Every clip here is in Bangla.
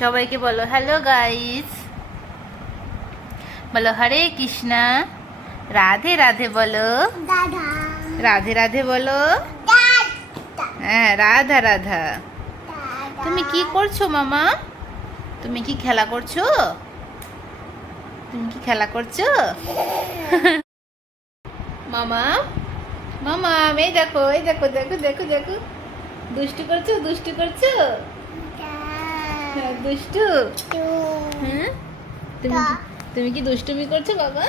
সবাইকে বলো হ্যালো গাইস, বলো হরে কৃষ্ণা, রাধে রাধে বলো, দাদা রাধে রাধে বলো, হ্যাঁ রাধা রাধা। তুমি কি করছো মামা? তুমি কি খেলা করছো? তুমি কি খেলা করছো? মামা মামা এই দেখো, এই দেখো, দেখো দেখো দেখো, দুষ্টু করছো, দুষ্টু করছো, হ্যাঁ, দুষ্টু। হ্যাঁ তুমি কি দুষ্টুমি করছো বাবা?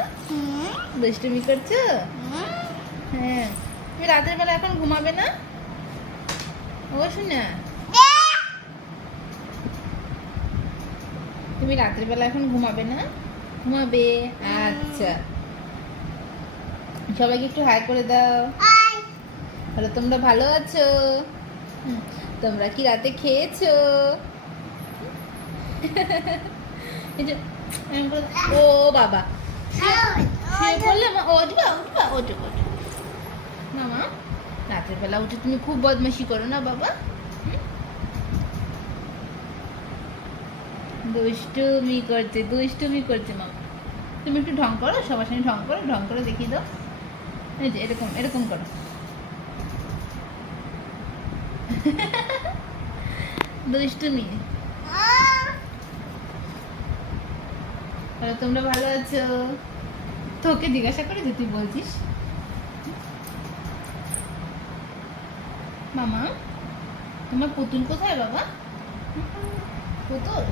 দুষ্টুমি করছো? হ্যাঁ। তুমি রাতের বেলা এখন ঘুমাবে না? ও শোনা, তুমি রাতের বেলা এখন ঘুমাবে না? ঘুমাবে, আচ্ছা। সবাইকে একটু হাই করে দাও। হ্যালো, তোমরা ভালো আছো? তোমরা কি রাতে খেয়েছো? এই যে, ও বাবা, শুয়ে পড়লে উঠবা উঠবা ওঠো ওঠো। মামা রাতের বেলা উঠে তুমি খুব বদমাশি করো না বাবা? দুষ্টুমি করছে, দুষ্টুমি করছে মামা। তুমি একটু ঢং করো, সবার সামনে ঢং করে দেখিয়ে দাও। এই যে এরকম এরকম করো। দুষ্টুমি। তাহলে তোমরা ভালো আছো? তোকে জিজ্ঞাসা করে যে তুই বলছিস। মামা তোমার পুতুল কোথায় বাবা? পুতুল